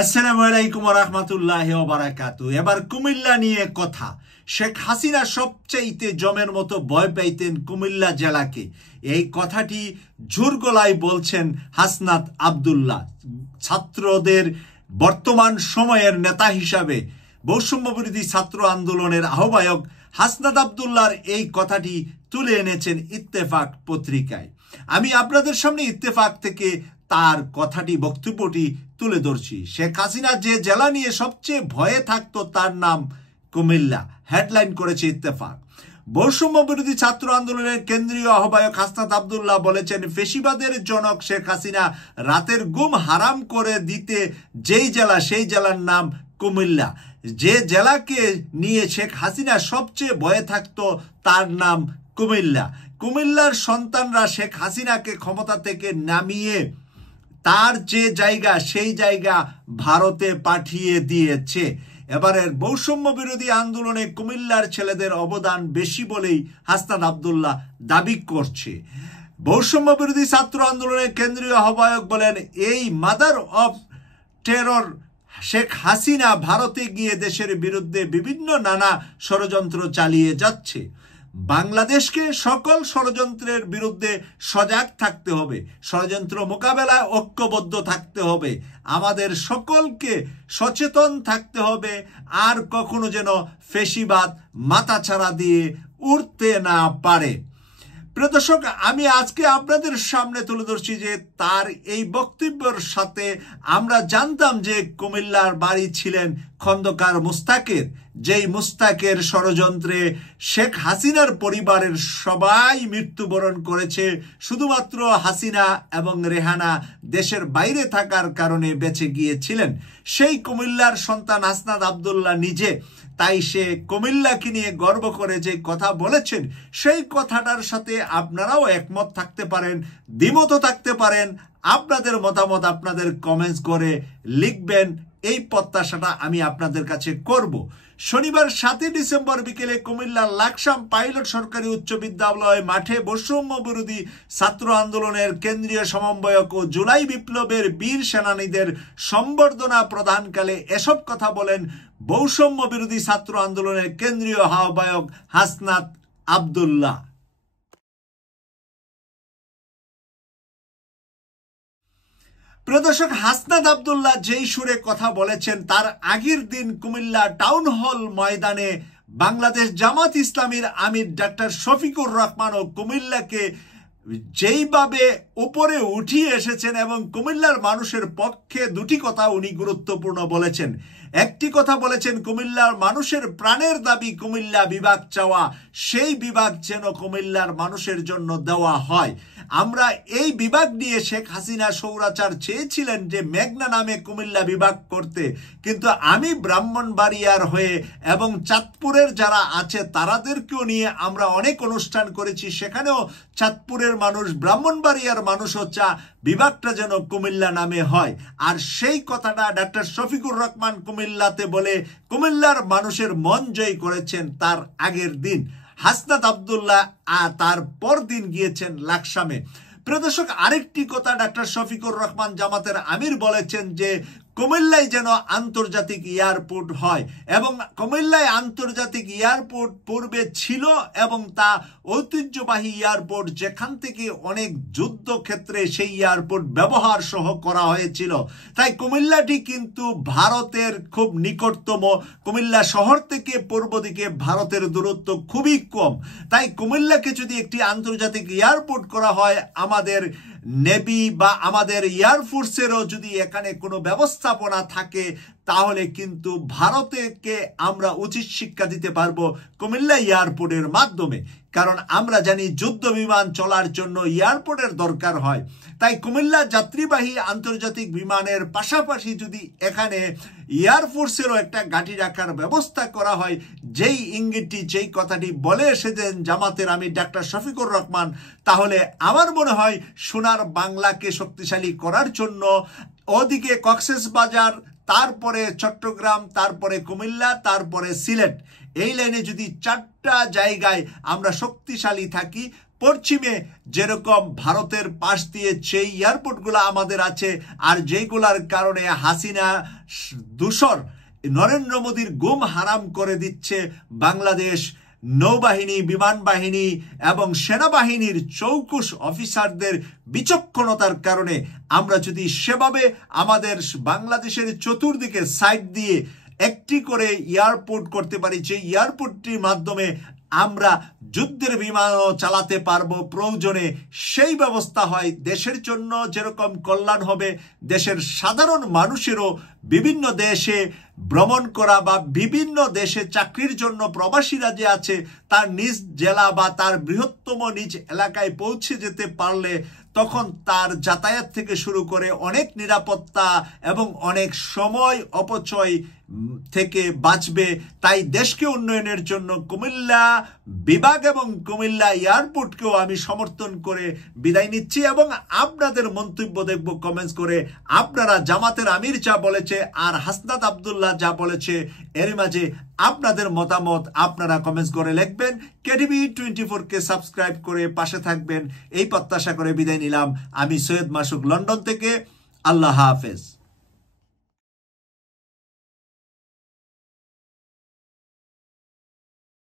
আসসালামু আলাইকুম ওয়া রাহমাতুল্লাহি ওয়া বারাকাতুহু। এবার কুমিল্লা নিয়ে কথা। শেখ হাসিনা সবচাইতে জমের মতো ভয় পাইতেন কুমিল্লা জেলাকে। এই কথাটি জোর গলায় বলছেন হাসনাত আব্দুল্লাহ। ছাত্রদের বর্তমান সময়ের নেতা হিসাবে বৈষম্য বিরোধী ছাত্র আন্দোলনের আহ্বায়ক হাসনাত আব্দুল্লাহর এই কথাটি তুলে এনেছেন ইত্তেফাক পত্রিকায়। আমি আপনাদের সামনে ইত্তেফাক থেকে তার কথাটি বক্তব্যটি তুলে ধরছি। শেখ হাসিনা যে জেলা নিয়ে সবচেয়ে ভয়ে থাকতো তার নাম কুমিল্লা, হেডলাইন করেছে ইত্তেফাক। বৈষম্য বিরোধী ছাত্র আন্দোলনের কেন্দ্রীয় আহ্বায়ক হাসনাত আব্দুল্লাহ বলেছেন, ফেসিবাদের জনক শেখ হাসিনা রাতের ঘুম হারাম করে দিতে যেই জেলা সেই জেলার নাম কুমিল্লা। যে জেলাকে নিয়ে শেখ হাসিনা সবচেয়ে ভয়ে থাকতো তার নাম কুমিল্লা। কুমিল্লার সন্তানরা শেখ হাসিনাকে ক্ষমতা থেকে নামিয়ে তার যে জায়গা সেই জায়গা ভারতে পাঠিয়ে দিয়েছে। এবারের বৈষম্য বিরোধী আন্দোলনে কুমিল্লার ছেলেদের অবদান বেশি বলেই হাসনাত আব্দুল্লাহ দাবি করছে। বৈষম্য বিরোধী ছাত্র আন্দোলনের কেন্দ্রীয় আহ্বায়ক বলেন, এই mother of terror Sheikh Hasina ভারতে গিয়ে দেশের বিরুদ্ধে বিভিন্ন নানা ষড়যন্ত্র চালিয়ে যাচ্ছে। বাংলাদেশকে সকল ষড়যন্ত্রের বিরুদ্ধে সজাগ থাকতে হবে, ষড়যন্ত্র মোকাবেলায় ঐক্যবদ্ধ থাকতে হবে, আমাদের সকলকে সচেতন থাকতে হবে, আর কখনো যেন ফেসিবাদ মাথাছাড়া দিয়ে উঠতে না পারে। প্রিয় দর্শক, আমি আজকে আপনাদের সামনে তুলে ধরছি যে তার এই বক্তব্যের সাথে আমরা জানতাম যে কুমিল্লার বাড়ি ছিলেন খন্দকার মুস্তাকের, যেই মুস্তাকের ষড়যন্ত্রে শেখ হাসিনার পরিবারের সবাই মৃত্যুবরণ করেছে। শুধুমাত্র হাসিনা এবং রেহানা দেশের বাইরে থাকার কারণে বেঁচে গিয়েছিলেন। সেই কুমিল্লার সন্তান হাসনাত আব্দুল্লাহ নিজে, তাই সে কুমিল্লাকে নিয়ে গর্ব করে যে কথা বলেছেন, সেই কথাটার সাথে আপনারাও একমত থাকতে পারেন, দ্বিমত থাকতে পারেন। আপনাদের মতামত আপনাদের কমেন্টস করে লিখবেন, এই প্রত্যাশাটা আমি আপনাদের কাছে করব। শনিবার 7 ডিসেম্বর বিকেলে কুমিল্লার লাকসাম পাইলট সরকারি উচ্চ বিদ্যালয় মাঠে বৈষম্য বিরোধী ছাত্র আন্দোলনের কেন্দ্রীয় সমন্বয়ক ও জুলাই বিপ্লবের বীর সেনানীদের সম্বর্ধনা প্রদানকালে এসব কথা বলেন বৈষম্য বিরোধী ছাত্র আন্দোলনের কেন্দ্রীয় আহ্বায়ক হাসনাত আব্দুল্লাহ। প্রিয় দর্শক, হাসনাত আব্দুল্লাহ যেই সুরে কথা বলেছেন তার আগের দিন কুমিল্লা টাউন হল ময়দানে বাংলাদেশ জামাত ইসলামীর আমির ডাক্তার শফিকুর রহমান ও কুমিল্লাকে যেইভাবে উপরে উঠিয়ে এসেছেন এবং কুমিল্লার মানুষের পক্ষে দুটি কথা উনি গুরুত্বপূর্ণ বলেছেন। একটি কথা বলেছেন, কুমিল্লার মানুষের প্রাণের দাবি কুমিল্লা বিভাগ চাওয়া, সেই বিভাগ যেন কুমিল্লার মানুষের জন্য দেওয়া হয়। আমরা এই বিভাগ নিয়ে শেখ হাসিনা স্বৈরাচার চেয়েছিলেন যে মেঘনা নামে কুমিল্লা বিভাগ করতে, কিন্তু আমি ব্রাহ্মণবাড়িয়ার হয়ে এবং চাঁদপুরের যারা আছে তাদেরকেও নিয়ে আমরা অনেক অনুষ্ঠান করেছি, সেখানেও চাঁদপুরের মানুষ ব্রাহ্মণবাড়িয়ার মানুষও চা বিভাগটা যেন কুমিল্লা নামে হয়। আর সেই কথাটা ডাক্তার শফিকুর রহমান কুমিল্লাতে বলে কুমিল্লার মানুষের মন জয় করেছেন তার আগের দিন। হাসনাত আব্দুল্লাহ তার পর দিন গিয়েছেন লাকসামে। প্রিয় দর্শক, আরেকটি কথা ডাক্তার শফিকুর রহমান জামাতের আমির বলেছেন যে কুমিল্লায় যেন আন্তর্জাতিক এয়ারপোর্ট হয়, এবং কুমিল্লায় আন্তর্জাতিক এয়ারপোর্ট পূর্বে ছিল এবং তা ঐতিহ্যবাহী এয়ারপোর্ট, যেখান থেকে অনেক যুদ্ধক্ষেত্রে সেই এয়ারপোর্ট ব্যবহার সহ করা হয়েছিল। তাই কুমিল্লাটি কিন্তু ভারতের খুব নিকটতম। কুমিল্লা শহর থেকে পূর্ব দিকে ভারতের দূরত্ব খুবই কম। তাই কুমিল্লাকে যদি একটি আন্তর্জাতিক এয়ারপোর্ট করা হয়, আমাদের নেভি বা আমাদের এয়ারফোর্সেরও যদি এখানে কোনো ব্যবস্থাপনা থাকে, তাহলে কিন্তু ভারতকে আমরা উচিত শিক্ষা দিতে পারবো কুমিল্লা এয়ারপোর্টের মাধ্যমে। কারণ আমরা জানি যুদ্ধ বিমান চলার জন্য এয়ারপোর্টের দরকার হয়। তাই কুমিল্লা যাত্রীবাহী আন্তর্জাতিক বিমানের পাশাপাশি যদি এখানে এয়ারফোর্সেরও একটা ঘাঁটি রাখার ব্যবস্থা করা হয়, যেই ইঙ্গিতটি যেই কথাটি বলে এসেছেন জামাতের আমির ডাক্তার শফিকুর রহমান, তাহলে আমার মনে হয় সোনার বাংলাকে শক্তিশালী করার জন্য ওদিকে কক্সবাজার, তারপরে চট্টগ্রাম, তারপরে কুমিল্লা, তারপরে সিলেট, এই লাইনে যদি 4টা জায়গায় আমরা শক্তিশালী থাকি, পশ্চিমে যেরকম ভারতের পাশ দিয়ে সেই এয়ারপোর্টগুলো আমাদের আছে, আর যেগুলার কারণে হাসিনা দূষর নরেন্দ্র মোদীর গুম হারাম করে দিচ্ছে বাংলাদেশ নৌবাহিনী, বিমান বাহিনী এবং সেনাবাহিনীর চৌকুশ অফিসারদের বিচক্ষণতার কারণে আমরা যদি সেভাবে আমাদের বাংলাদেশের চতুর্দিকে সাইড দিয়ে একটি করে এয়ারপোর্ট করতে পারি, যে এয়ারপোর্টটির মাধ্যমে আমরা যুদ্ধের বিমানও চালাতে পারবো প্রয়োজনে, সেই ব্যবস্থা হয়, দেশের জন্য যেরকম কল্যাণ হবে, দেশের সাধারণ মানুষেরও বিভিন্ন দেশে ভ্রমণ করা বা বিভিন্ন দেশে চাকরির জন্য প্রবাসীরা যে আছে তার নিজ জেলা বা তার বৃহত্তম নিজ এলাকায় পৌঁছে যেতে পারলে তখন তার যাতায়াত থেকে শুরু করে অনেক নিরাপত্তা এবং অনেক সময় অপচয় থেকে বাঁচবে। তাই দেশকে উন্নয়নের জন্য কুমিল্লা বিভাগ এবং কুমিল্লা এয়ারপোর্টকেও আমি সমর্থন করে বিদায় নিচ্ছি এবং আপনাদের মন্তব্য দেখব কমেন্টস করে। আপনারা জামাতের আমির যা বলেছে আর হাসনাত আব্দুল্লাহ যা বলেছে এর মাঝে আপনাদের মতামত আপনারা কমেন্টস করে লিখবেন। কেটিভি 24 কে সাবস্ক্রাইব করে পাশে থাকবেন এই প্রত্যাশা করে বিদায় নিলাম। আমি সৈয়দ মাসুক, লন্ডন থেকে। আল্লাহ হাফেজ।